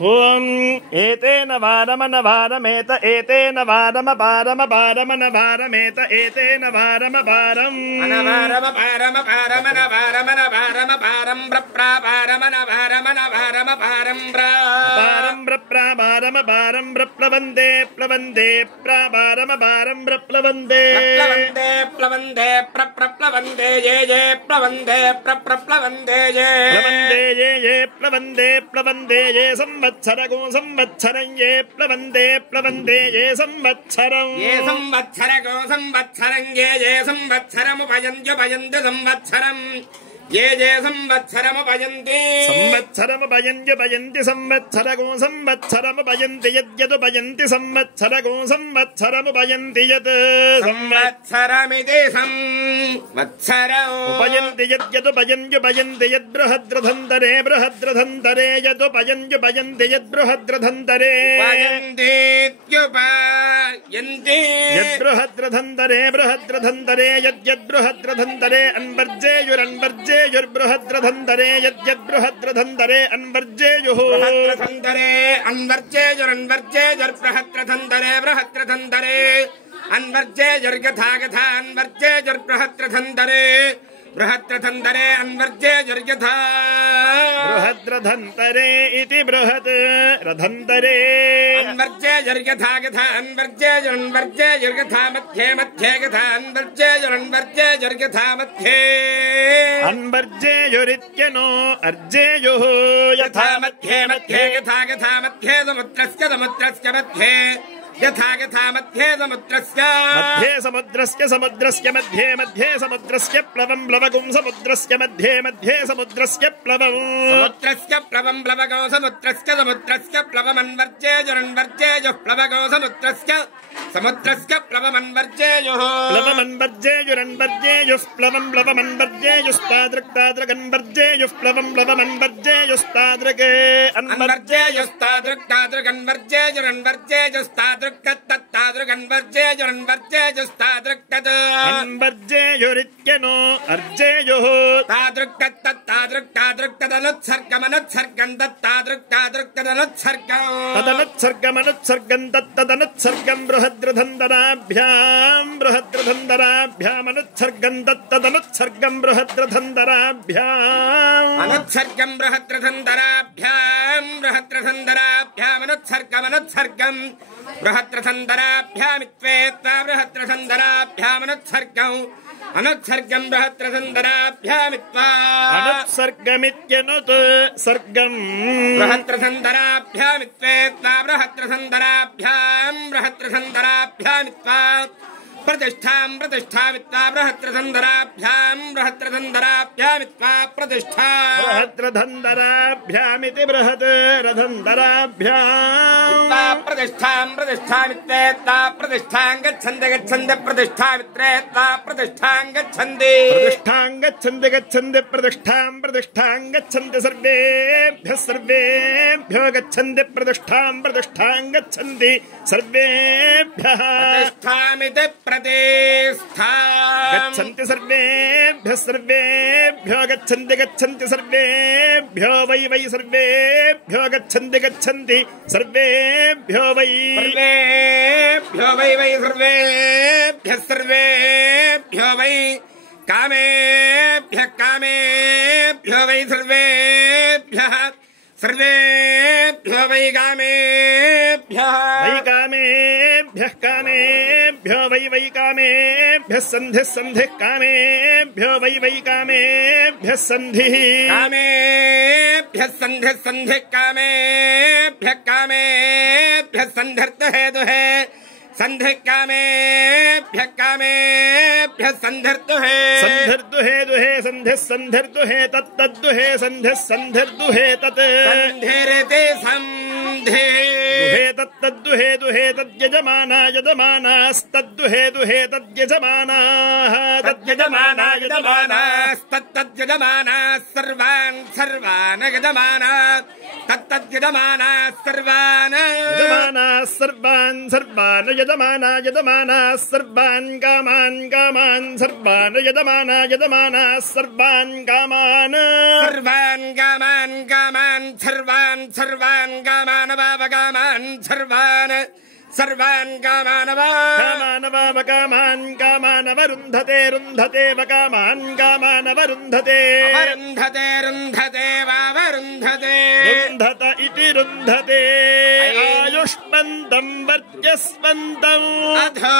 ఓం ఏతేన వారమనవారమేత ఏతేన వారమపారమపారమనవారమేత ఏతేన వారమపారం అనవారమపారమనవారమనవారమపారం ప్రప్రాపారమనవారమనవారమపారం పారం ప్రప్రాపారమపారం ప్రప్లవందే ప్లవందే ప్రాపారమపారం ప్రప్లవందే ప్లవందే ప్లవందే ప్రప్లవందే ఏ ప్లవందే ప్రప్లవందే ఏ ప్లవందే ప్లవందే ఏ సంవత్సరగో సంవత్సరం ఏ ప్లవందే ప్లవందే ఏ సంవత్సరం ఏ సంవత్సరముపయంత్యుపయంతి సంవత్సరం ఏ సంవత్సరముపయంతి సంవత్సరగో సంవత్సరముపయంతి యద్యదుపయంతి సంవత్సరగో సంవత్సరముపయంతి యత్ సంవత్సరమితి సంవత్సరం ఉపయంతి యద్యదుపయంత్యుపయంతి యద్బృహద్రథంతరే బృహద్రథంతరే యదుపయంత్యుపయంతి యద్బృహద్రథంతరే యద్బృహద్రథంతరే బృహద్రథంతరే యద్యద్బృహద్రథంతరే అన్వర్జేయురన్వర్జేయుర్బృహద్రథంతరే యద్యద్బృహద్రథంతరే అన్వర్జేయుః బృహద్రథంతరే అన్వర్జేయురన్వర్జేయుర్బృహద్రథంతరే బృహద్రథంతరే అన్వర్జేయుర్గథాగథా అన్వర్జేయుర్బృహద్రథంతరే బృహద్రథంతరే అన్వర్జేయుర్గథా బృహద్రథంతరే ఇతి బృహత్ రథంతరే అన్వర్జేయుర్గథాగథా అన్వర్జేయురన్వర్జేయుర్గథా మధ్యే మధ్యే గథా అన్వర్జేయురన్వర్జేయుర్గథా మధ్యే అన్వర్జేయురిత్యనో అర్జేయుః యథా మధ్యే మధ్యే గథా గథా మధ్యే సముద్రస్య సముద్రస్య మధ్యే యథా గథా మధ్యే సముద్రస్య మధ్యే సముద్రస్య సముద్రస్య మధ్యే మధ్యే సముద్రస్య ప్లవం ప్లవగుం సముద్రస్య మధ్యే మధ్యే సముద్రస్య ప్లవం సముద్రస్య ప్లవం ప్లవగో సముద్రస్య సముద్రస్య ప్లవమన్వర్జేయురన్వర్జేయుః ప్లవగో సముద్రస్య సముద్రస్య ప్లవమన్వర్జేయుః ప్లవమన్వర్జేయురన్వర్జేయుః ప్లవం ప్లవమన్వర్జేయుస్తాదృక్తాదృగన్వర్జేయుః ప్లవం ప్లవమన్వర్జేయుస్తాదృగ్ అన్వర్జేయుస్తాదృక్తాదృగన్వర్జేయుస్తాదృక్కత్తత్తాదృగన్వర్జేయురన్వర్జేయుస్తాదృక్కత్ అన్వర్జేయురిత్యనో అర్జేయుః తాదృక్కత్తత్తాదృక్తాదృక్కదనుత్సర్గమనుత్సర్గం తత్తాదృక్తాదృక్కదనుత్సర్గం తదనుత్సర్గమనుత్సర్గం తత్తదనుత్సర్గం బృహద్రథంతరాభ్యాం బృహద్రథంతరాభ్యామనుత్సర్గం తత్తదనుత్సర్గం బృహద్రథంతరాభ్యాం అనుత్సర్గం బృహద్రథంతరాభ్యాం బృహద్రథంతరాభ్యామనుత్సర్గమనుత్సర్గం బృహద్రథంతరాభ్యామిత్వేత్తా బృహద్రథంతరాభ్యామనుత్సర్గం అనుత్సర్గం బృహద్రథంతరాభ్యామిత్వా అనుత్సర్గమిత్యనుత్ సర్గం బృహద్రథంతరాభ్యామిత్వేత్తా బృహద్రథంతరాభ్యాం బృహద్రథంతరాభ్యామిత్వా प्रतिष्ठां प्रतिष्ठामित्वा बृहद्रथंधराभ्यां बृहद्रथंधराभ्यामित्वा प्रतिष्ठा बृहद्रथंधराभ्यामिति बृहद् रथंधराभ्यां प्रतिष्ठां प्रतिष्ठामित्वा प्रतिष्ठां गच्छन्ति गच्छन्ति प्रतिष्ठामित्वा प्रतिष्ठां गच्छन्ति गच्छन्ति प्रतिष्ठां गच्छन्ति सर्वेभ्यो गच्छन्ति प्रतिष्ठां गच्छन्ति सर्वेभ्यः प्रतिष्ठामिति प्रतिष्ठा गच्छन्ति सर्वेभ्यो गच्छन्ति सर्वेभ्यो वै सर्वेभ्यो गच्छन्ति सर्वेभ्यो वै सर्वेभ्यो वै कामेभ्यो वै सर्वेभ्यः वै कामेभ्यः वै कामेभ्यः सन्धिः कामेभ्यो वै कामेभ्यः सन्धिः कामेभ्यः सन्धिः कामेभ्यः सन्धिर्दुहे संधिः कामेभ्यः सन्धिर्दुहे सन्धिर्दुहे तत्तद्दुहे सन्धिर्दुहे तत् सन्धिरिति सन्धि दुहे तत्तद्दुहे तद्दुहे दुहे तद्यजमाना यजमानास्तद्दुहे दुहे तद्यजमानाः तद्यजमाना यजमानास्तद्यजमानाः सर्वान् सर्वान् यजमाना तत्तद्यजमानाः सर्वान् यजमानाः सर्वान् सर्वान् यजमाना यजमानाः सर्वान् कामान् कामान् सर्वान् यजमाना यजमानाः सर्वान् कामान् सर्वान् कामान् कामान् सर्वान् सर्वान् कामान् वावकामान् सर्वान् सर्वान् कामान् कामान् कामान् वरुन्धते रुन्धते वकामान् कामान् वरुन्धते अवरुन्धते रुन्धते वावरुन्धते रुन्धत इति रुन्धते आयुष्मन्तम् वर्चस्वन्तम् अधो